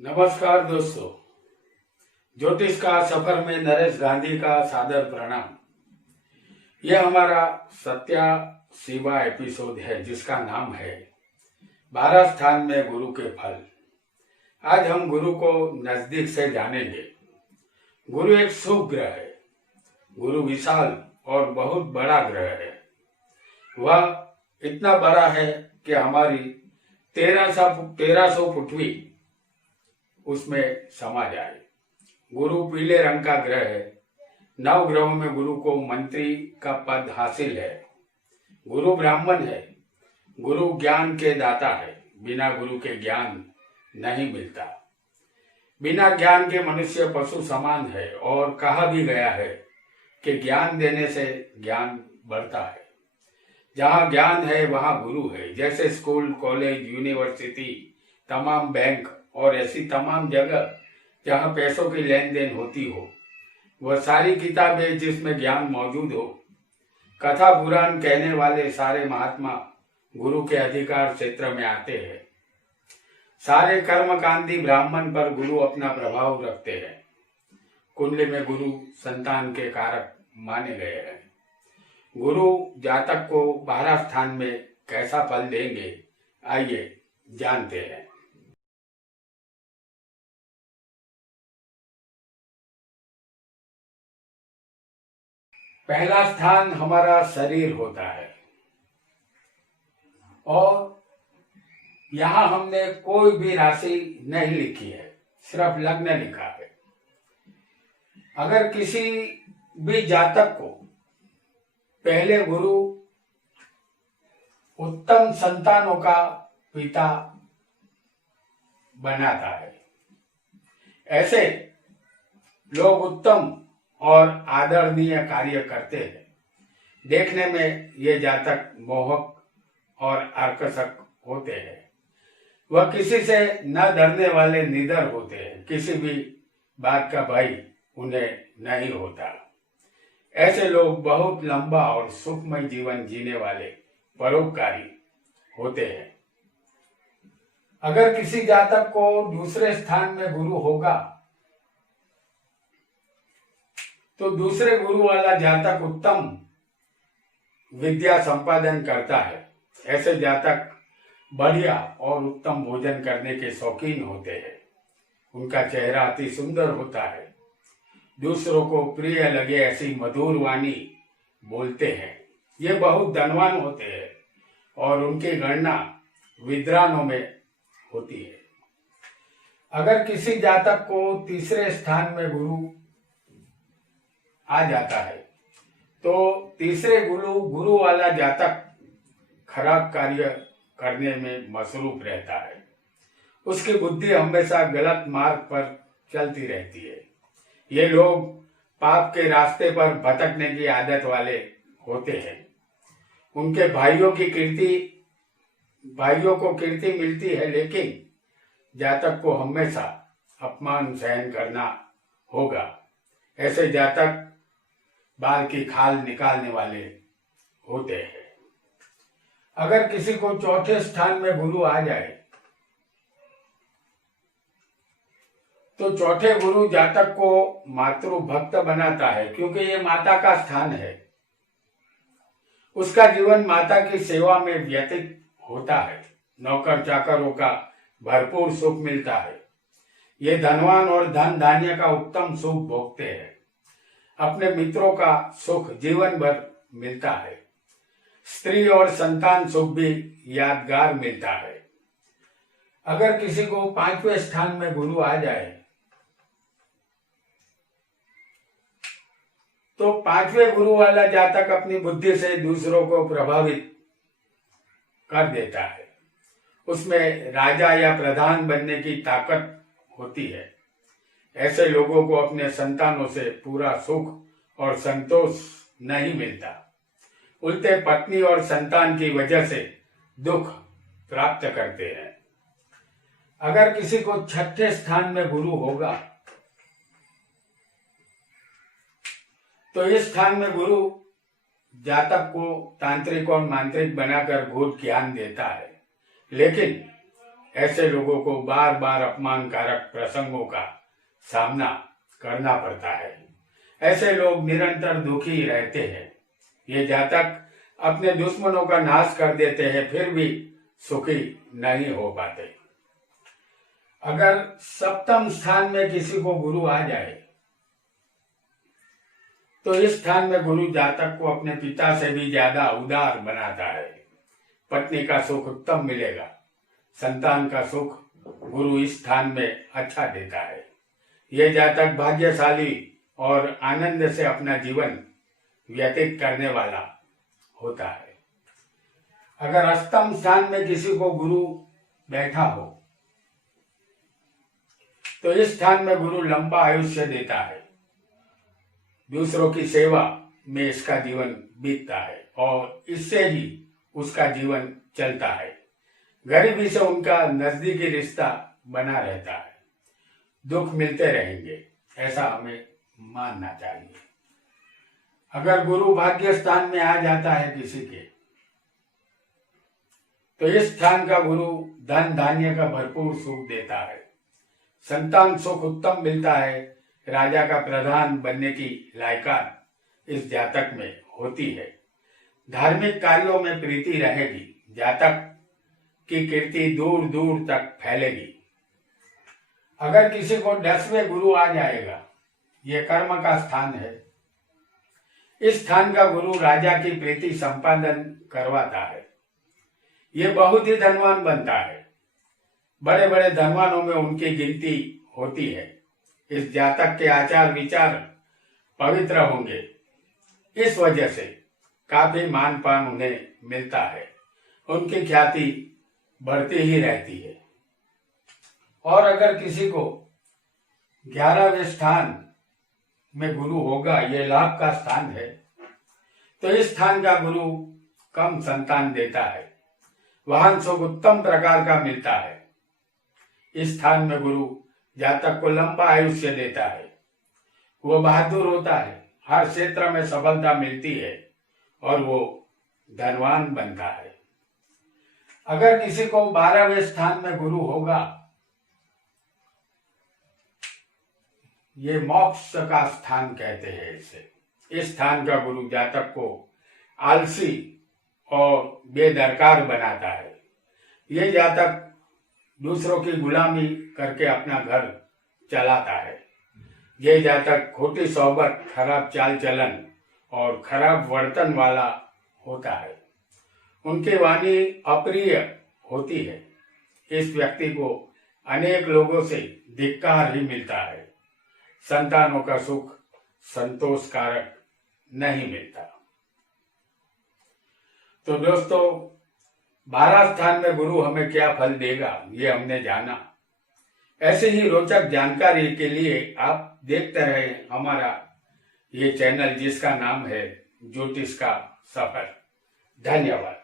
नमस्कार दोस्तों, ज्योतिष का सफर में नरेश गांधी का सादर प्रणाम। यह हमारा सत्या शिवा एपिसोड है जिसका नाम है 12 स्थान में गुरु के फल। आज हम गुरु को नजदीक से जानेंगे। गुरु एक शुभ ग्रह है। गुरु विशाल और बहुत बड़ा ग्रह है। वह इतना बड़ा है कि हमारी 1300 पृथ्वी उसमें समा जाए। गुरु पीले रंग का ग्रह है। 9 ग्रहों में गुरु को मंत्री का पद हासिल है। गुरु ब्राह्मण है। गुरु ज्ञान के दाता है। बिना गुरु के ज्ञान नहीं मिलता। बिना ज्ञान के मनुष्य पशु समान है और कहा भी गया है कि ज्ञान देने से ज्ञान बढ़ता है। जहाँ ज्ञान है वहाँ गुरु है। जैसे स्कूल, कॉलेज, यूनिवर्सिटी, तमाम बैंक और ऐसी तमाम जगह जहाँ पैसों की लेन देन होती हो, वह सारी किताबें जिसमें ज्ञान मौजूद हो। कथा पुराण कहने वाले सारे महात्मा गुरु के अधिकार क्षेत्र में आते हैं। सारे कर्मकांडी ब्राह्मण पर गुरु अपना प्रभाव रखते हैं। कुंडली में गुरु संतान के कारक माने गए हैं। गुरु जातक को 12 स्थान में कैसा फल देंगे, आइए जानते हैं। पहला स्थान हमारा शरीर होता है और यहाँ हमने कोई भी राशि नहीं लिखी है, सिर्फ लग्न लिखा है। अगर किसी भी जातक को पहले गुरु उत्तम संतानों का पिता बनाता है, ऐसे लोग उत्तम और आदरणीय कार्य करते हैं। देखने में ये जातक मोहक और आकर्षक होते हैं। वह किसी से न डरने वाले निडर होते हैं। किसी भी बात का भय उन्हें नहीं होता। ऐसे लोग बहुत लंबा और सुखमय जीवन जीने वाले परोपकारी होते हैं। अगर किसी जातक को दूसरे स्थान में गुरु होगा तो दूसरे गुरु वाला जातक उत्तम विद्या संपादन करता है। ऐसे जातक बढ़िया और उत्तम भोजन करने के शौकीन होते हैं। उनका चेहरा अति सुंदर होता है। दूसरों को प्रिय लगे ऐसी मधुर वाणी बोलते हैं। ये बहुत धनवान होते हैं और उनकी गणना विद्वानों में होती है। अगर किसी जातक को तीसरे स्थान में गुरु आ जाता है तो तीसरे गुरु वाला जातक खराब कार्य करने में मसरूफ रहता है। उसकी बुद्धि हमेशा गलत मार्ग पर चलती रहती है। ये लोग पाप के रास्ते पर भटकने की आदत वाले होते हैं। उनके भाइयों को कीर्ति मिलती है, लेकिन जातक को हमेशा अपमान सहन करना होगा। ऐसे जातक बाल की खाल निकालने वाले होते हैं। अगर किसी को चौथे स्थान में गुरु आ जाए तो चौथे गुरु जातक को मातृभक्त बनाता है, क्योंकि ये माता का स्थान है। उसका जीवन माता की सेवा में व्यतीत होता है। नौकर चाकरों का भरपूर सुख मिलता है। ये धनवान और धन धान्य का उत्तम सुख भोगते हैं। अपने मित्रों का सुख जीवन भर मिलता है। स्त्री और संतान सुख भी यादगार मिलता है। अगर किसी को 5वें स्थान में गुरु आ जाए तो 5वें गुरु वाला जातक अपनी बुद्धि से दूसरों को प्रभावित कर देता है। उसमें राजा या प्रधान बनने की ताकत होती है। ऐसे लोगों को अपने संतानों से पूरा सुख और संतोष नहीं मिलता। उल्टे पत्नी और संतान की वजह से दुख प्राप्त करते हैं। अगर किसी को 6ठे स्थान में गुरु होगा तो इस स्थान में गुरु जातक को तांत्रिक और मांत्रिक बनाकर गूढ़ ज्ञान देता है। लेकिन ऐसे लोगों को बार बार अपमानकारक प्रसंगों का सामना करना पड़ता है। ऐसे लोग निरंतर दुखी रहते हैं। ये जातक अपने दुश्मनों का नाश कर देते हैं, फिर भी सुखी नहीं हो पाते। अगर सप्तम स्थान में किसी को गुरु आ जाए तो इस स्थान में गुरु जातक को अपने पिता से भी ज्यादा उदार बनाता है। पत्नी का सुख उत्तम मिलेगा। संतान का सुख गुरु इस स्थान में अच्छा देता है। यह जातक भाग्यशाली और आनंद से अपना जीवन व्यतीत करने वाला होता है। अगर अष्टम स्थान में किसी को गुरु बैठा हो तो इस स्थान में गुरु लंबा आयुष्य देता है। दूसरों की सेवा में इसका जीवन बीतता है और इससे ही उसका जीवन चलता है। गरीबी से उनका नजदीकी रिश्ता बना रहता है। दुख मिलते रहेंगे, ऐसा हमें मानना चाहिए। अगर गुरु भाग्य स्थान में आ जाता है किसी के, तो इस स्थान का गुरु धन धान्य का भरपूर सुख देता है। संतान सुख उत्तम मिलता है। राजा का प्रधान बनने की लायकात इस जातक में होती है। धार्मिक कार्यों में प्रीति रहेगी। जातक की कीर्ति दूर दूर तक फैलेगी। अगर किसी को 10वें गुरु आ जाएगा, यह कर्म का स्थान है। इस स्थान का गुरु राजा की प्रीति संपादन करवाता है। यह बहुत ही धनवान बनता है। बड़े बड़े धनवानों में उनकी गिनती होती है। इस जातक के आचार विचार पवित्र होंगे। इस वजह से काफी मान पान उन्हें मिलता है। उनकी ख्याति बढ़ती ही रहती है। और अगर किसी को 11वें स्थान में गुरु होगा, ये लाभ का स्थान है, तो इस स्थान का गुरु कम संतान देता है। वाहन सुख उत्तम प्रकार का मिलता है। इस स्थान में गुरु जातक को लंबा आयुष्य देता है। वो बहादुर होता है। हर क्षेत्र में सफलता मिलती है और वो धनवान बनता है। अगर किसी को 12वें स्थान में गुरु होगा, ये मोक्ष का स्थान कहते हैं इसे। इस स्थान का गुरु जातक को आलसी और बेदरकार बनाता है। ये जातक दूसरों की गुलामी करके अपना घर चलाता है। ये जातक खोटी सोहबत, खराब चाल चलन और खराब वर्तन वाला होता है। उनकी वाणी अप्रिय होती है। इस व्यक्ति को अनेक लोगों से धिक्कार ही मिलता है। संतानों का सुख संतोषकारक नहीं मिलता। तो दोस्तों, 12 स्थान में गुरु हमें क्या फल देगा, ये हमने जाना। ऐसे ही रोचक जानकारी के लिए आप देखते रहे हमारा ये चैनल, जिसका नाम है ज्योतिष का सफर। धन्यवाद।